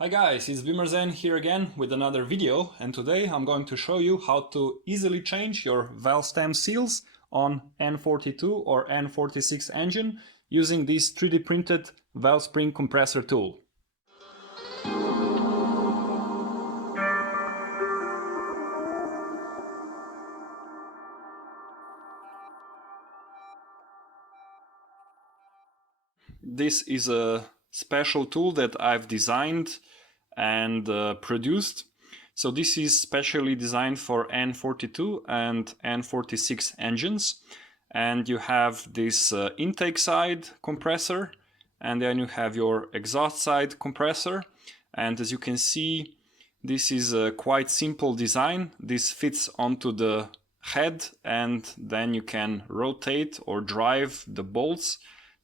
Hi guys, it's Bimerzen here again with another video, and today I'm going to show you how to easily change your valve stem seals on N42 or N46 engine using this 3D printed Valve Spring Compressor Tool. This is a special tool that I've designed and produced. So this is specially designed for N42 and N46 engines, and you have this intake side compressor, and then you have your exhaust side compressor. And as you can see, this is a quite simple design. This fits onto the head, and then you can rotate or drive the bolts.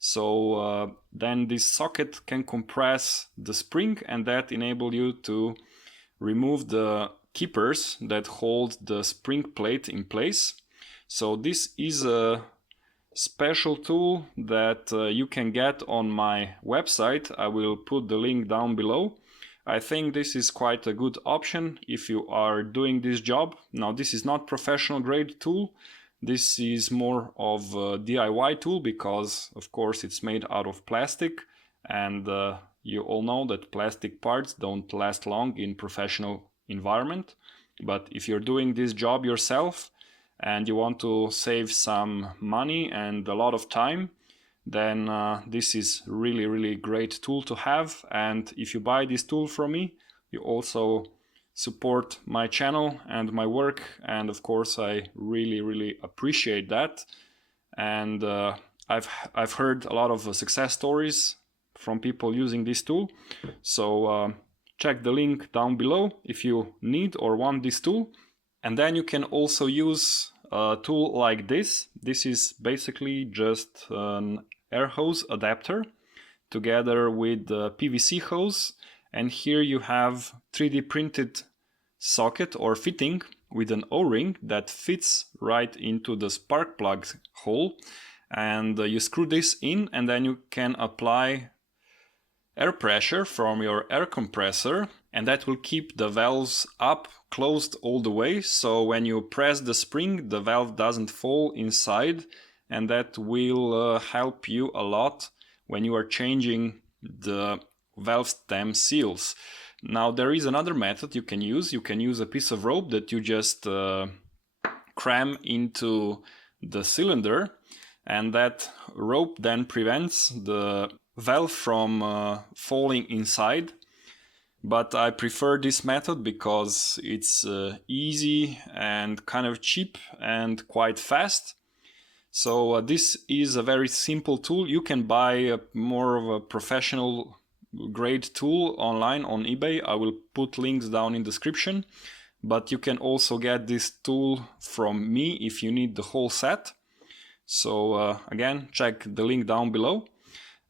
So then this socket can compress the spring, and that enables you to remove the keepers that hold the spring plate in place. So this is a special tool that you can get on my website. I will put the link down below. I think this is quite a good option if you are doing this job. Now, this is not professional grade tool. This is more of a DIY tool because, of course, it's made out of plastic, and you all know that plastic parts don't last long in professional environment. But if you're doing this job yourself and you want to save some money and a lot of time, then this is really great tool to have. And if you buy this tool from me, you also support my channel and my work, and of course I really appreciate that. And I've heard a lot of success stories from people using this tool, so check the link down below if you need or want this tool. And then you can also use a tool like this. This is basically just an air hose adapter together with the PVC hose. And here you have 3D printed socket or fitting with an O-ring that fits right into the spark plug hole. And you screw this in, and then you can apply air pressure from your air compressor, and that will keep the valves up closed all the way. So when you press the spring, the valve doesn't fall inside, and that will help you a lot when you are changing the valve stem seals. Now, there is another method you can use. You can use a piece of rope that you just cram into the cylinder, and that rope then prevents the valve from falling inside. But I prefer this method because it's easy and kind of cheap and quite fast. So this is a very simple tool. You can buy more of a professional grade tool online on eBay. I will put links down in description, but you can also get this tool from me if you need the whole set. So again, check the link down below.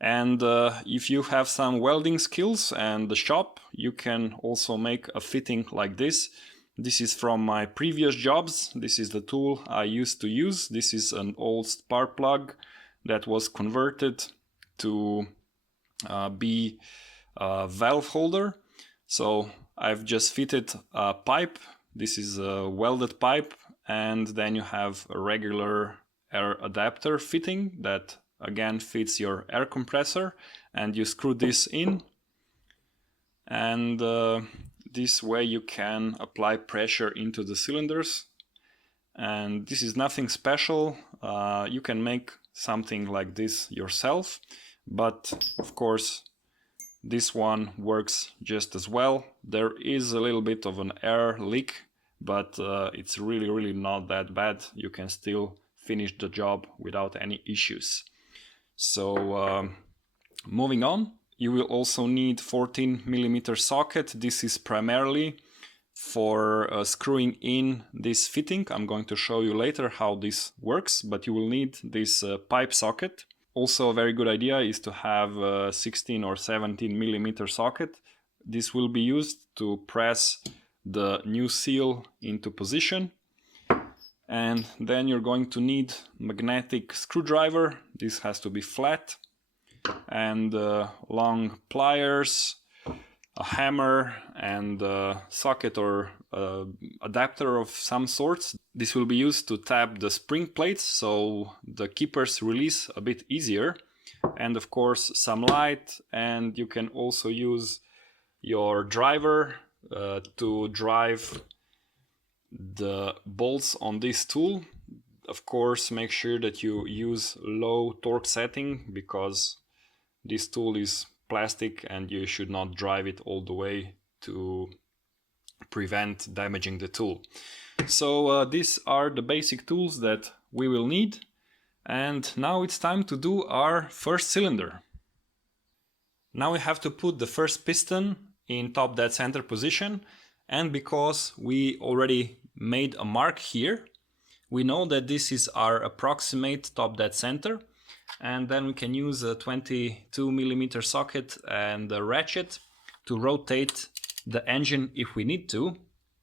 And if you have some welding skills and the shop, you can also make a fitting like this. This is from my previous jobs. This is the tool I used to use. This is an old spark plug that was converted to be a valve holder. So I've just fitted a pipe. This is a welded pipe, and then you have a regular air adapter fitting that again fits your air compressor, and you screw this in, and this way you can apply pressure into the cylinders. And this is nothing special. You can make something like this yourself, but of course this one works just as well. There is a little bit of an air leak, but it's really not that bad. You can still finish the job without any issues. So moving on, you will also need 14mm socket. This is primarily for screwing in this fitting. I'm going to show you later how this works, but you will need this pipe socket. Also, a very good idea is to have a 16 or 17mm socket. This will be used to press the new seal into position. And then you're going to need magnetic screwdriver. This has to be flat, and long pliers, a hammer and a socket or adapter of some sorts. This will be used to tap the spring plates so the keepers release a bit easier. And of course some light, and you can also use your driver to drive the bolts on this tool. Of course, make sure that you use low torque setting because this tool is plastic and you should not drive it all the way to prevent damaging the tool. So these are the basic tools that we will need. And now it's time to do our first cylinder. Now we have to put the first piston in top dead center position, and because we already made a mark here, we know that this is our approximate top dead center, and then we can use a 22mm socket and a ratchet to rotate the engine if we need to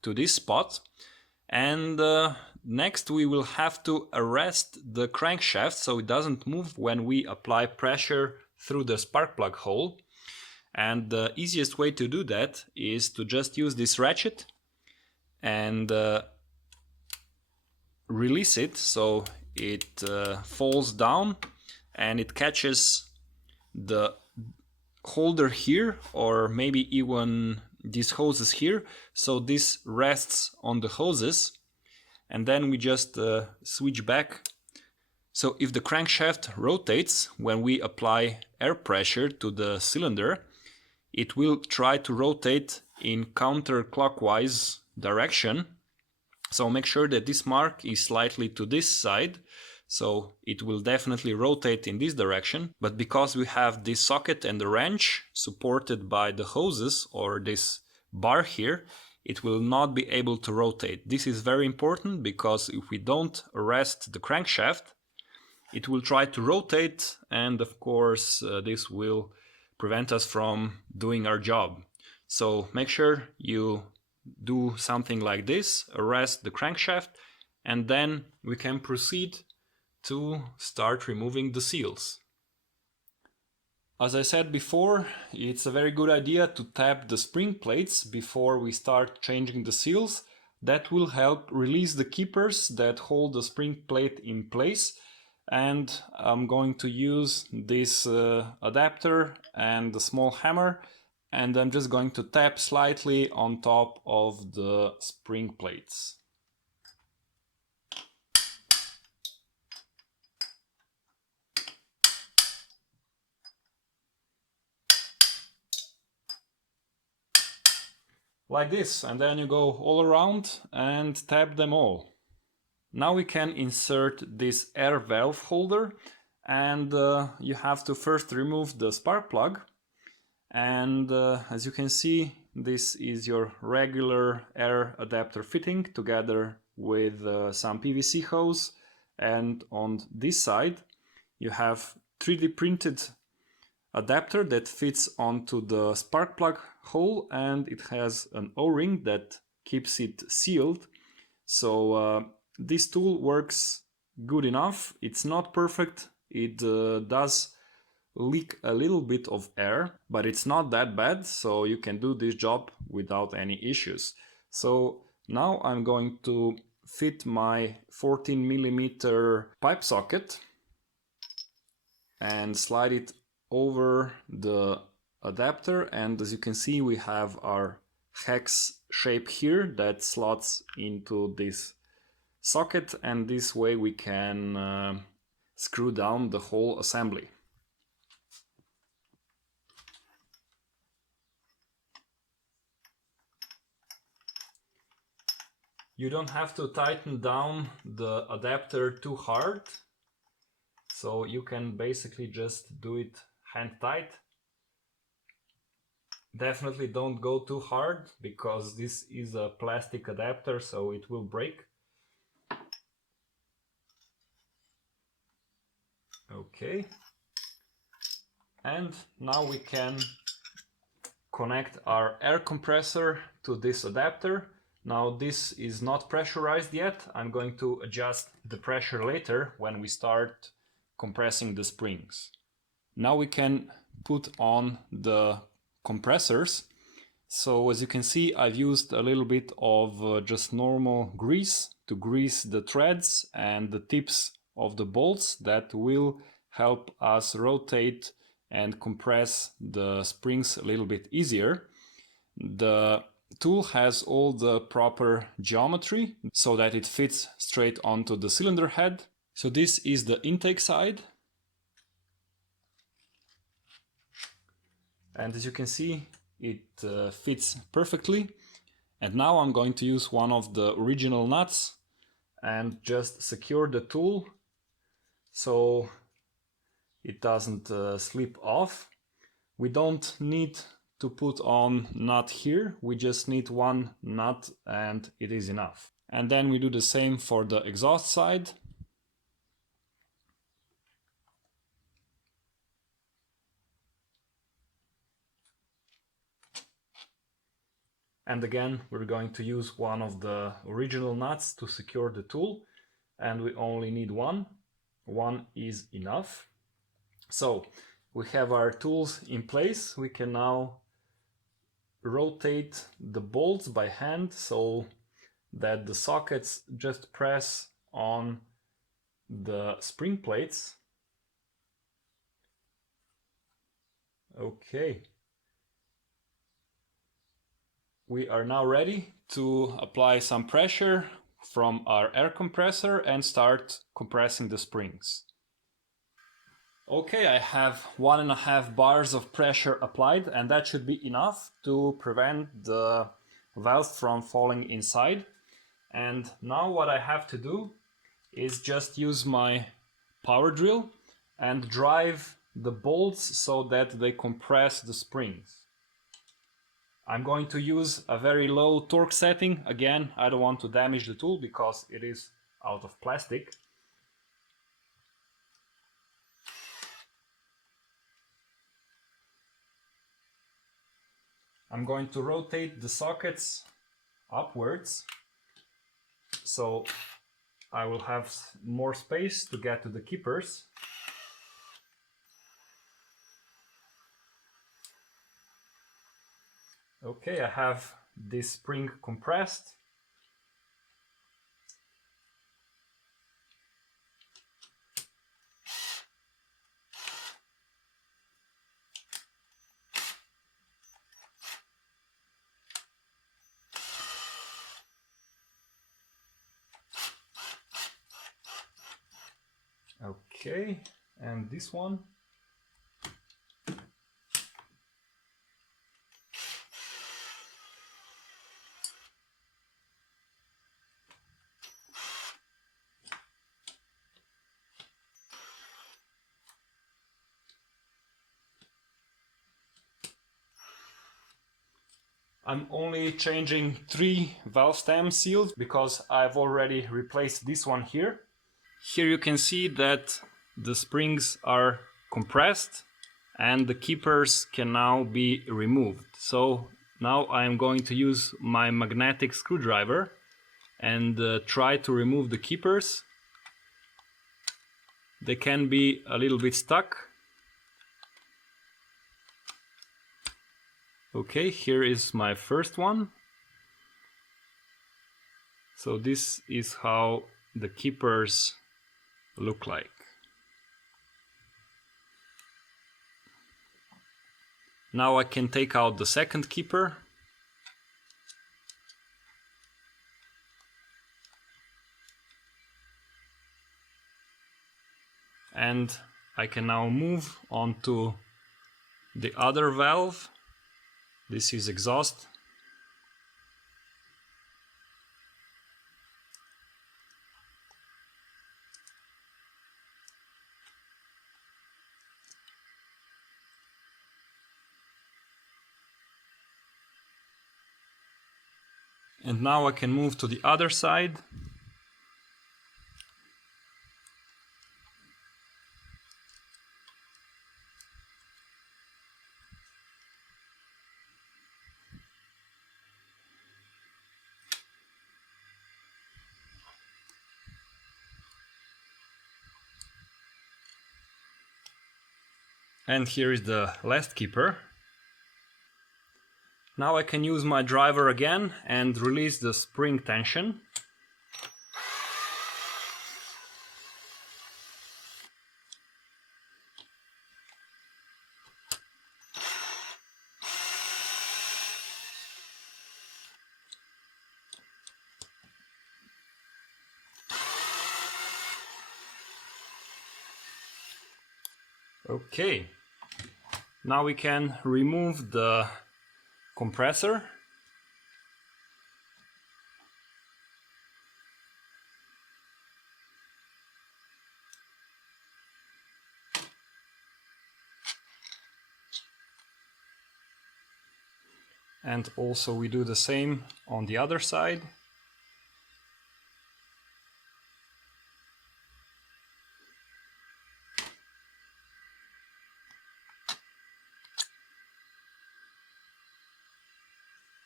this spot. And next we will have to arrest the crankshaft so it doesn't move when we apply pressure through the spark plug hole. And the easiest way to do that is to just use this ratchet and release it so it falls down and it catches the holder here, or maybe even these hoses here. So this rests on the hoses, and then we just switch back. So if the crankshaft rotates when we apply air pressure to the cylinder, it will try to rotate in counterclockwise direction. So make sure that this mark is slightly to this side, so it will definitely rotate in this direction. But because we have this socket and the wrench supported by the hoses or this bar here, it will not be able to rotate. This is very important because if we don't arrest the crankshaft, it will try to rotate, and of course this will prevent us from doing our job. So make sure you do something like this, arrest the crankshaft, and then we can proceed to start removing the seals. As I said before, it's a very good idea to tap the spring plates before we start changing the seals. That will help release the keepers that hold the spring plate in place. And I'm going to use this adapter and the small hammer, and I'm just going to tap slightly on top of the spring plates. Like this, and then you go all around and tap them all. Now we can insert this air valve holder, and you have to first remove the spark plug. And as you can see, this is your regular air adapter fitting together with some PVC hose. And on this side you have 3D printed adapter that fits onto the spark plug hole, and it has an O-ring that keeps it sealed. So this tool works good enough. It's not perfect. It does leak a little bit of air, but it's not that bad, so you can do this job without any issues. So now I'm going to fit my 14mm pipe socket and slide it over the adapter, and as you can see we have our hex shape here that slots into this socket, and this way we can screw down the whole assembly. You don't have to tighten down the adapter too hard, so you can basically just do it hand tight. Definitely don't go too hard because this is a plastic adapter, so it will break. Okay, and now we can connect our air compressor to this adapter. Now this is not pressurized yet. I'm going to adjust the pressure later when we start compressing the springs. Now we can put on the compressors, So as you can see, I've used a little bit of just normal grease to grease the threads and the tips of the bolts that will help us rotate and compress the springs a little bit easier. The tool has all the proper geometry so that it fits straight onto the cylinder head. So this is the intake side. And as you can see, it fits perfectly. And now I'm going to use one of the original nuts and just secure the tool so it doesn't slip off. We don't need to put on nut here, we just need one nut and it is enough. And then we do the same for the exhaust side. And again, we're going to use one of the original nuts to secure the tool, and we only need one. One is enough. So we have our tools in place. We can now rotate the bolts by hand so that the sockets just press on the spring plates. Okay. We are now ready to apply some pressure from our air compressor and start compressing the springs. Okay, I have 1.5 bars of pressure applied, and that should be enough to prevent the valve from falling inside. And now what I have to do is just use my power drill and drive the bolts so that they compress the springs. I'm going to use a very low torque setting. Again, I don't want to damage the tool because it is out of plastic. I'm going to rotate the sockets upwards so I will have more space to get to the keepers. Okay, I have this spring compressed. Okay, and this one. I'm only changing 3 valve stem seals because I've already replaced this one here. Here you can see that the springs are compressed and the keepers can now be removed. So now I'm going to use my magnetic screwdriver and try to remove the keepers. They can be a little bit stuck. Okay, here is my first one. So this is how the keepers look like. Now I can take out the second keeper. And I can now move on to the other valve. This is exhaust. And now I can move to the other side. And here is the last keeper. Now I can use my driver again and release the spring tension. Okay, now we can remove the compressor. And also we do the same on the other side.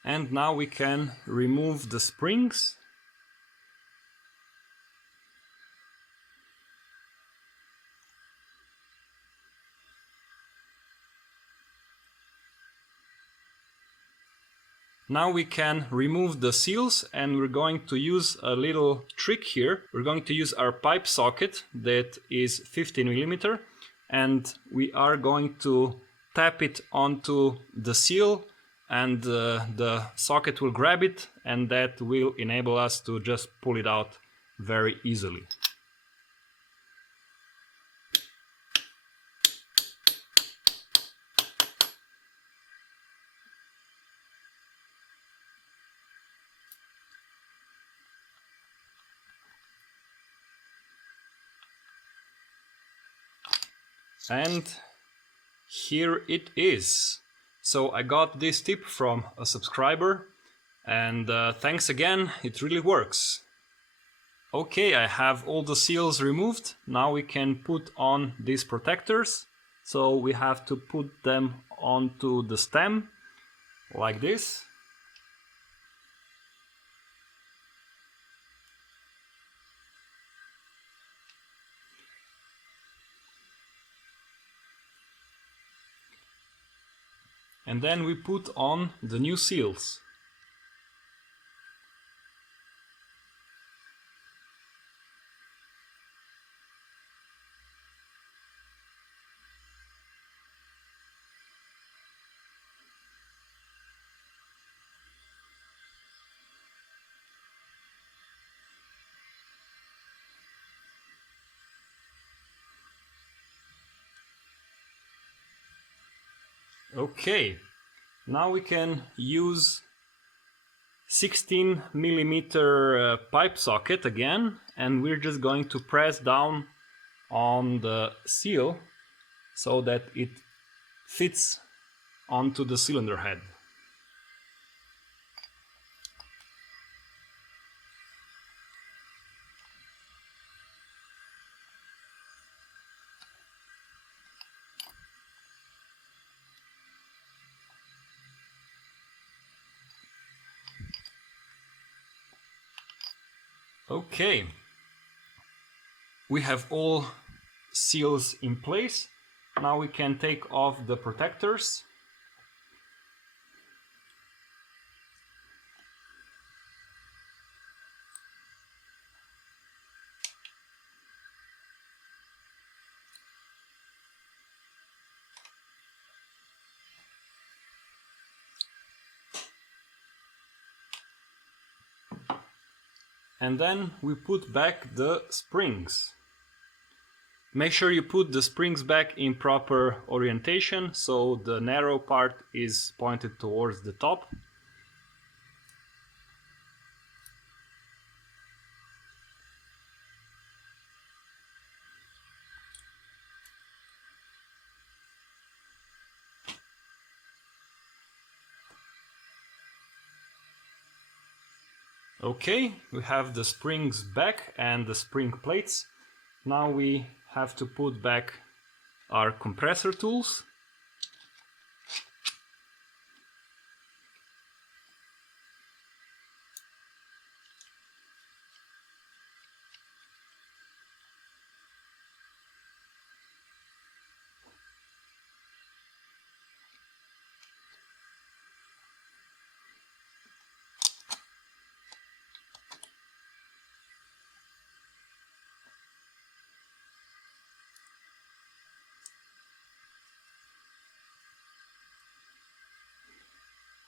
And now we can remove the springs. Now we can remove the seals, and we're going to use a little trick here. We're going to use our pipe socket that is 15mm, and we are going to tap it onto the seal, and the socket will grab it, and that will enable us to just pull it out very easily. And here it is. So I got this tip from a subscriber, and thanks again, it really works. Okay, I have all the seals removed. Now we can put on these protectors. So we have to put them onto the stem like this. And then we put on the new seals. Okay, now we can use 16mm pipe socket again, and we're just going to press down on the seal so that it fits onto the cylinder head. Okay, we have all seals in place. Now we can take off the protectors. And then we put back the springs. Make sure you put the springs back in proper orientation, so the narrow part is pointed towards the top. Okay, we have the springs back and the spring plates. Now we have to put back our compressor tools.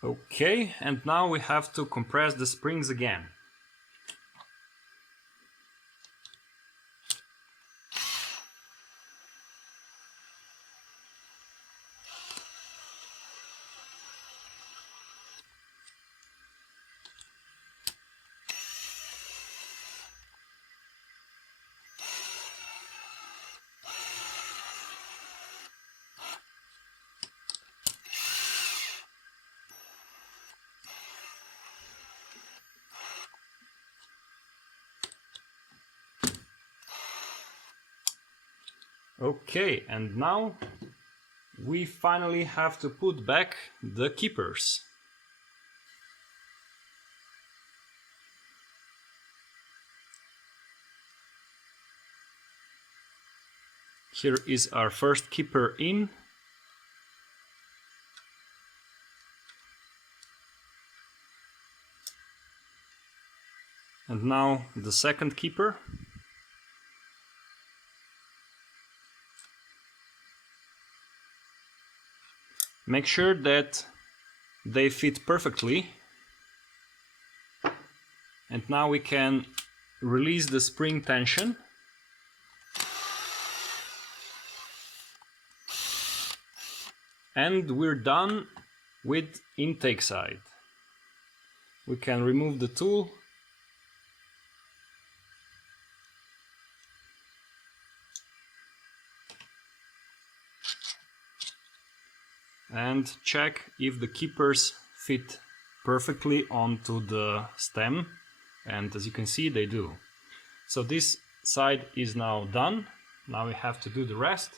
Okay, and now we have to compress the springs again. Okay, and now we finally have to put back the keepers. Here is our first keeper in. And now the second keeper. Make sure that they fit perfectly. And now we can release the spring tension. And we're done with intake side. We can remove the tool. And check if the keepers fit perfectly onto the stem, and as you can see they do. So this side is now done. Now we have to do the rest.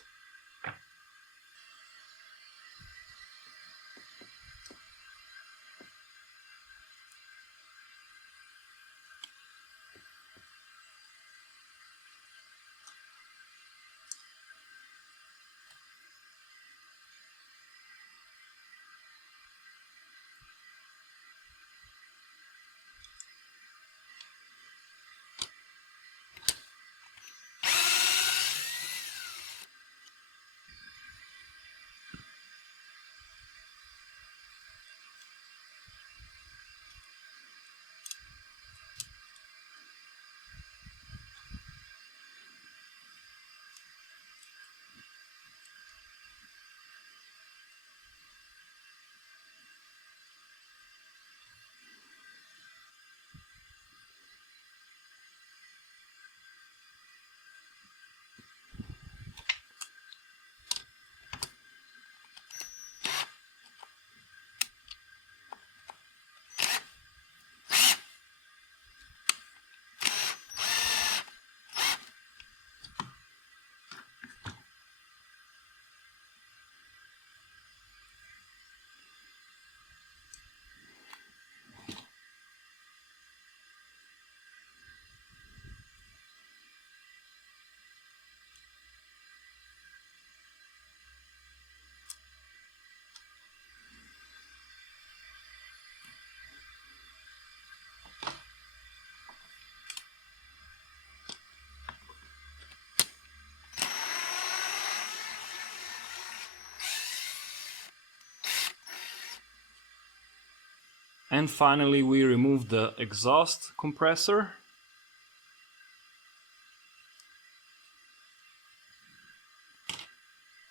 And finally we remove the exhaust compressor.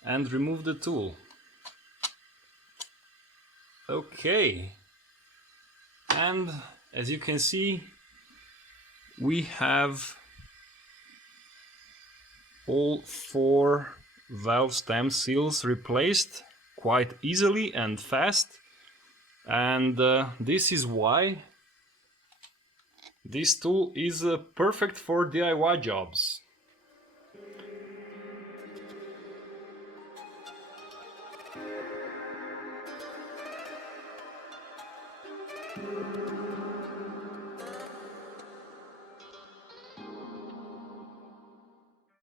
And remove the tool. Okay. And as you can see, we have all 4 valve stem seals replaced quite easily and fast. And this is why this tool is perfect for DIY jobs.